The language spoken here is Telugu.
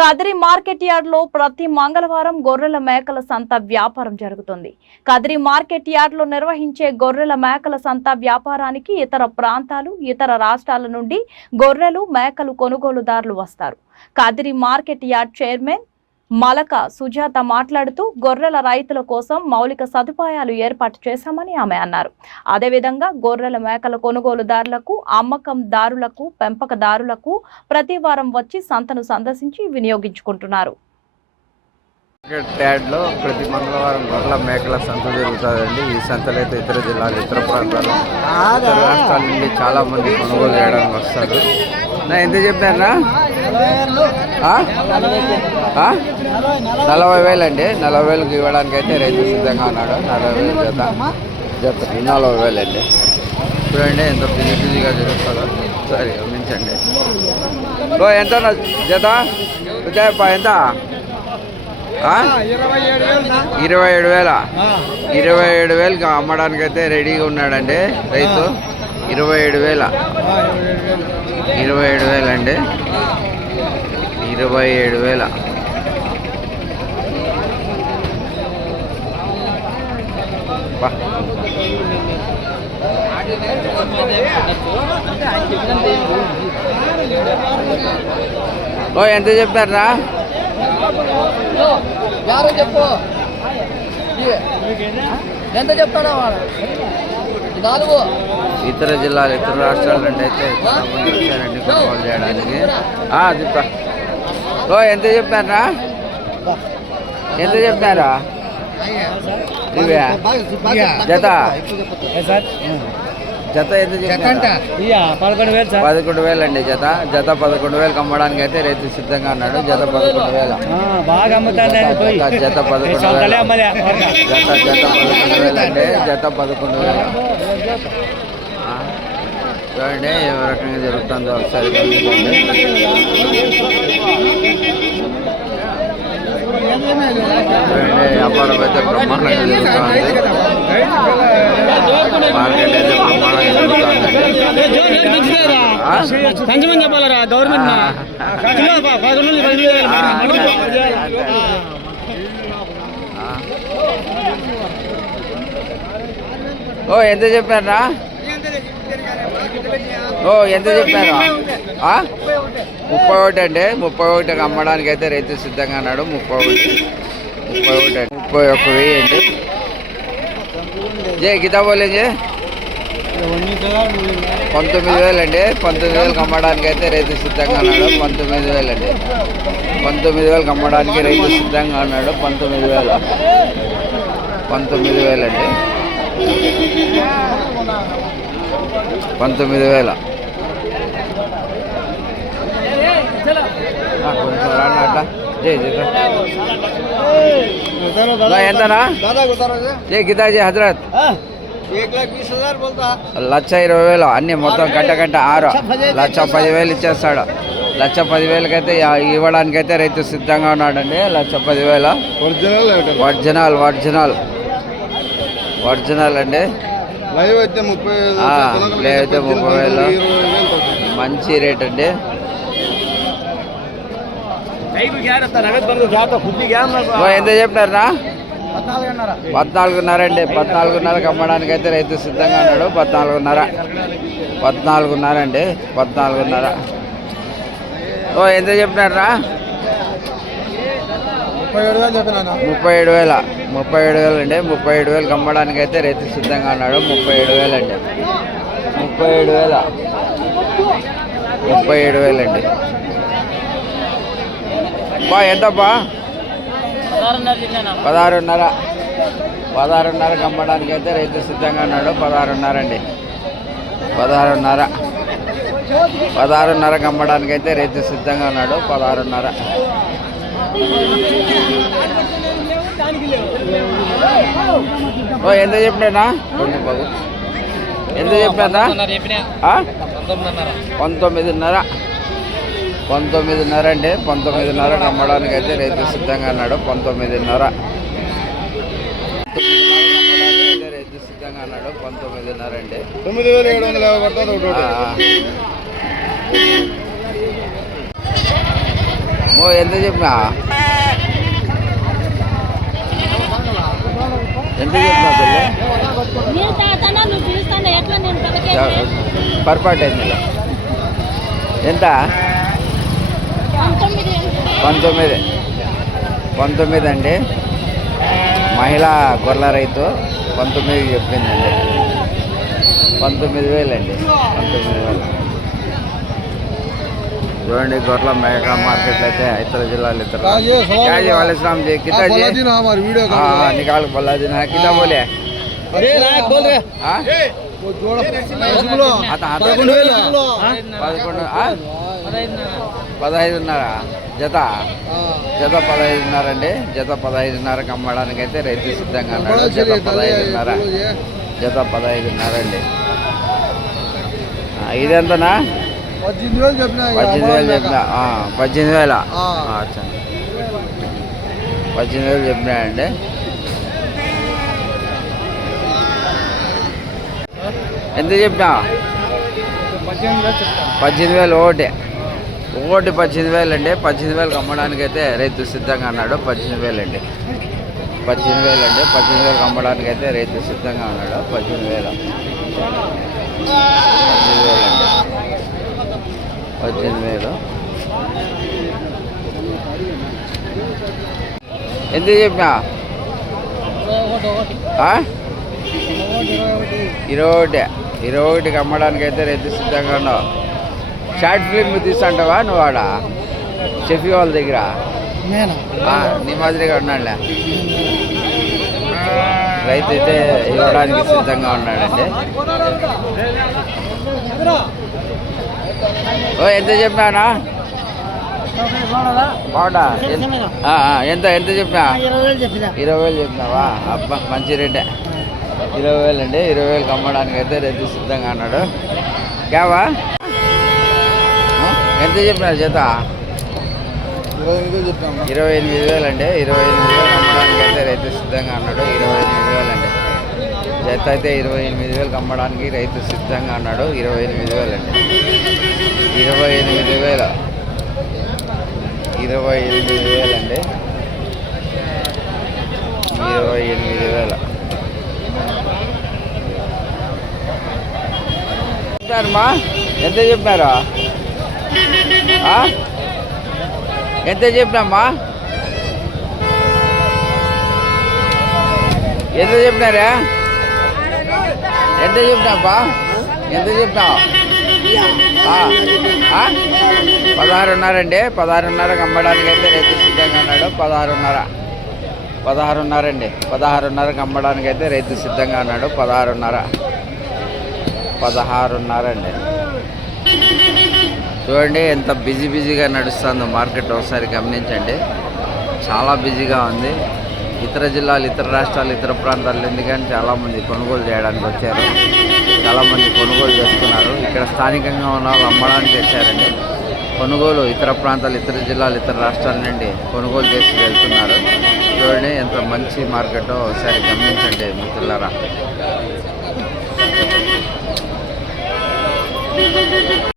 కదిరి మార్కెట్ యార్డ్ లో ప్రతి మంగళవారం గొర్రెల మేకల సంత వ్యాపారం జరుగుతుంది. కదిరి మార్కెట్ యార్డ్ లో నిర్వహించే గొర్రెల మేకల సంత వ్యాపారానికి ఇతర ప్రాంతాలు, ఇతర రాష్ట్రాల నుండి గొర్రెలు, మేకలు కొనుగోలుదారులు వస్తారు. Kadiri market yard chairman Malaka Sujatha మాట్లాడుతూ గొర్రెల రైతుల కోసం మౌలిక సదుపాయాలు ఏర్పాటు చేశామని ఆమె అన్నారు. అదేవిధంగా గొర్రెల మేకల కొనుగోలుదారులకు, అమ్మకందారులకు, పెంపకదారులకు ప్రతి వారం వచ్చి సంతను సందర్శించి వినియోగించుకుంటున్నారు. యార్డ్లో ప్రతి మంగళవారం గొర్రెల మేకల సంత జరుగుతుందండి. ఈ సంతలో అయితే ఇతర జిల్లాలు, ఇతర ప్రాంతాలు, ఇతర రాష్ట్రాల నుండి చాలా మంది కొనుగోలు చేయడానికి వస్తారు. ఎంత చెప్పారా? 40,000 అండి. 40,000కి ఇవ్వడానికి అయితే రైతు సిద్ధంగా ఉన్నాడు. 40,000 జత 40,000 అండి. చూడండి ఎంత బిజీగా జరుగుతుందో సరే గమనించండి. ఎంత జత ఎంత? 27,000కి అమ్మడానికి అయితే రెడీగా ఉన్నాడండి రైతు. 27,000 అండి. 27,000. ఎంత చెప్పారా? చెప్పు ఎంత చెప్తాడా? ఇతర జిల్లాలు, ఇతర రాష్ట్రాల నుండి అయితే చాలా మంది వచ్చారండి కొనుగోలు చేయడానికి. చెప్తా. ఎంత చెప్పారా? ఎంత చెప్పారా? ఇవే జత జత ఎంత చెప్పారా? 11,000 అండి జత. 11,000కి అమ్మడానికి అయితే రైతు సిద్ధంగా ఉన్నాడు. జత 11,000. జత 11,000 అండి. జత 11,000. చూడండి ఏ రకంగా జరుగుతుందో ఒకసారి చూడండి. వ్యాపారం అయితే బ్రహ్మాండంగా జరుగుతుంది. మార్కెట్ అయితే బ్రహ్మాండంగా జరుగుతుందండి. ఎంత చెప్పారా? ఎంత చెప్పారా? 31 అండి. 31కి అమ్మడానికి అయితే రైతు సిద్ధంగా అన్నాడు. 31,000 అండి. జే గీతా బోలే జే 19,000 అండి. 19,000కి అమ్మడానికి అయితే రైతు సిద్ధంగా అన్నాడు. 19,000 అండి. 19,000కి అమ్మడానికి రైతు సిద్ధంగా అన్నాడు. 19,000 అండి. 19,000. అట్లా ఎంతనా? జే గీతా జీ హజరత్ 1,20,000 అన్ని మొత్తం గంట 6 1,10,000 ఇచ్చేస్తాడు. 1,10,000కి అయితే ఇవ్వడానికైతే రైతు సిద్ధంగా ఉన్నాడండి. 1,10,000 ఒరిజినల్ అండి. లైవ్ అయితే 30,000 మంచి రేట్ అండి. ఎంత చెప్పినారా? 14,500 అండి. 14,500కి అమ్మడానికి అయితే రైతు సిద్ధంగా ఉన్నాడు. 14,500 అండి. 14,500. ఎంత చెప్పినారా? 37,000 అండి. 37,000కి అమ్మడానికి అయితే రైతు సిద్ధంగా ఉన్నాడు. 37,000 అండి. 37,000 అండి. ఎంతప్పా? 16,500కి అమ్మడానికి అయితే రైతు సిద్ధంగా ఉన్నాడు. 16,500 అండి. 16,500కి అమ్మడానికి అయితే రైతు సిద్ధంగా ఉన్నాడు. 16,500. ఎంత చెప్పినా? ఎంత చెప్పినా? 19,500 అండి. 19,500కి అమ్మడానికి అయితే రైతు సిద్ధంగా ఉన్నాడు. 19,500 రైతు సిద్ధంగా అన్నాడు. 19,500 అండి. 9,750 ఓ ఎంత చెప్పినా ఎంత చెప్పినా తల్లి పొరపాటు అయింది ఎంత 19 అండి మహిళా గొర్రెల రైతు 19 చెప్పిందండి 19,000 అండి 19,000 చూడండి గొర్రెల మేక మార్కెట్లు అయితే ఇతర జిల్లాలు ఇతర वाले सलाम जी कितना जी हमारी वीडियो हाँ निकाल बोला जी ना कितना बोले अरे नायक बोल रहे हाँ वो जोड़ा आता आता 11,000 15,500 జత జత 15,500 అండి జత 15,500కి అమ్మడానికి అయితే రైతు సిద్ధంగా అన్నాడు జత 15,500 జత 15,500 అండి ఇదెంతనా 18,000 చెప్పినా 18,000 చెప్పినా 18,000 అచ్చా 18,000 చెప్పినా అండి ఎంత చెప్పినా 18,000 ఒకటి 18,000 అండి 18,000కి అమ్మడానికి అయితే రైతు సిద్ధంగా అన్నాడు 18,000 అండి 18,000 అండి 18,000కి అమ్మడానికి అయితే రైతు సిద్ధంగా ఉన్నాడు 18,000 అండి 18,000 ఎంత చెప్పినా 21కి అమ్మడానికి అయితే రైతు సిద్ధంగా ఉన్నావు షార్ట్ ఫిల్మ్ తీసంటావా నువ్వు ఆడ షెఫీ వాళ్ళ దగ్గర నీ మాదిరిగా ఉన్నాడులే రైతు అయితే ఇవ్వడానికి సిద్ధంగా ఉన్నాడండి ఓ ఎంత చెప్పినానా బాగుండా ఎంత ఎంత చెప్పినా 20,000 చెప్పినావా అబ్బా మంచి రేటే 20,000 అండి 20,000కి అమ్మడానికి అయితే రైతు సిద్ధంగా అన్నాడు క్యావా ఎంత చెప్పినారు జత 28,000 అండి 28,000 అమ్మడానికి అయితే రైతు సిద్ధంగా అన్నాడు 28,000 అండి జత అయితే 28,000కి అమ్మడానికి రైతు సిద్ధంగా అన్నాడు 28,000 అండి 28,000 అండి 28,000 చెప్పారమ్మా ఎంత చెప్పినారా ఎంత చెప్పినామ్మా ఎంత చెప్పినారా ఎంత చెప్పినాబ్బా ఎంత చెప్పినావు 16,500 అండి 16,500కి అమ్మడానికి అయితే రైతు సిద్ధంగా ఉన్నాడు 16,500 అండి 16,500కి అమ్మడానికి అయితే రైతు సిద్ధంగా ఉన్నాడు 16,500 అండి చూడండి ఎంత బిజీగా నడుస్తుందో మార్కెట్ ఒకసారి గమనించండి చాలా బిజీగా ఉంది ఇతర జిల్లాలు ఇతర రాష్ట్రాలు ఇతర ప్రాంతాలు ఎందుకంటే చాలామంది కొనుగోలు చేయడానికి వచ్చారు చాలామంది కొనుగోలు చేస్తున్నారు ఇక్కడ స్థానికంగా ఉన్న వాళ్ళు అమ్మడానికి వచ్చారండి కొనుగోలు ఇతర ప్రాంతాలు ఇతర జిల్లాలు ఇతర రాష్ట్రాల నుండి కొనుగోలు చేసి వెళ్తున్నారు చూడండి ఎంత మంచి మార్కెటో ఒకసారి గమనించండి మిత్రులారా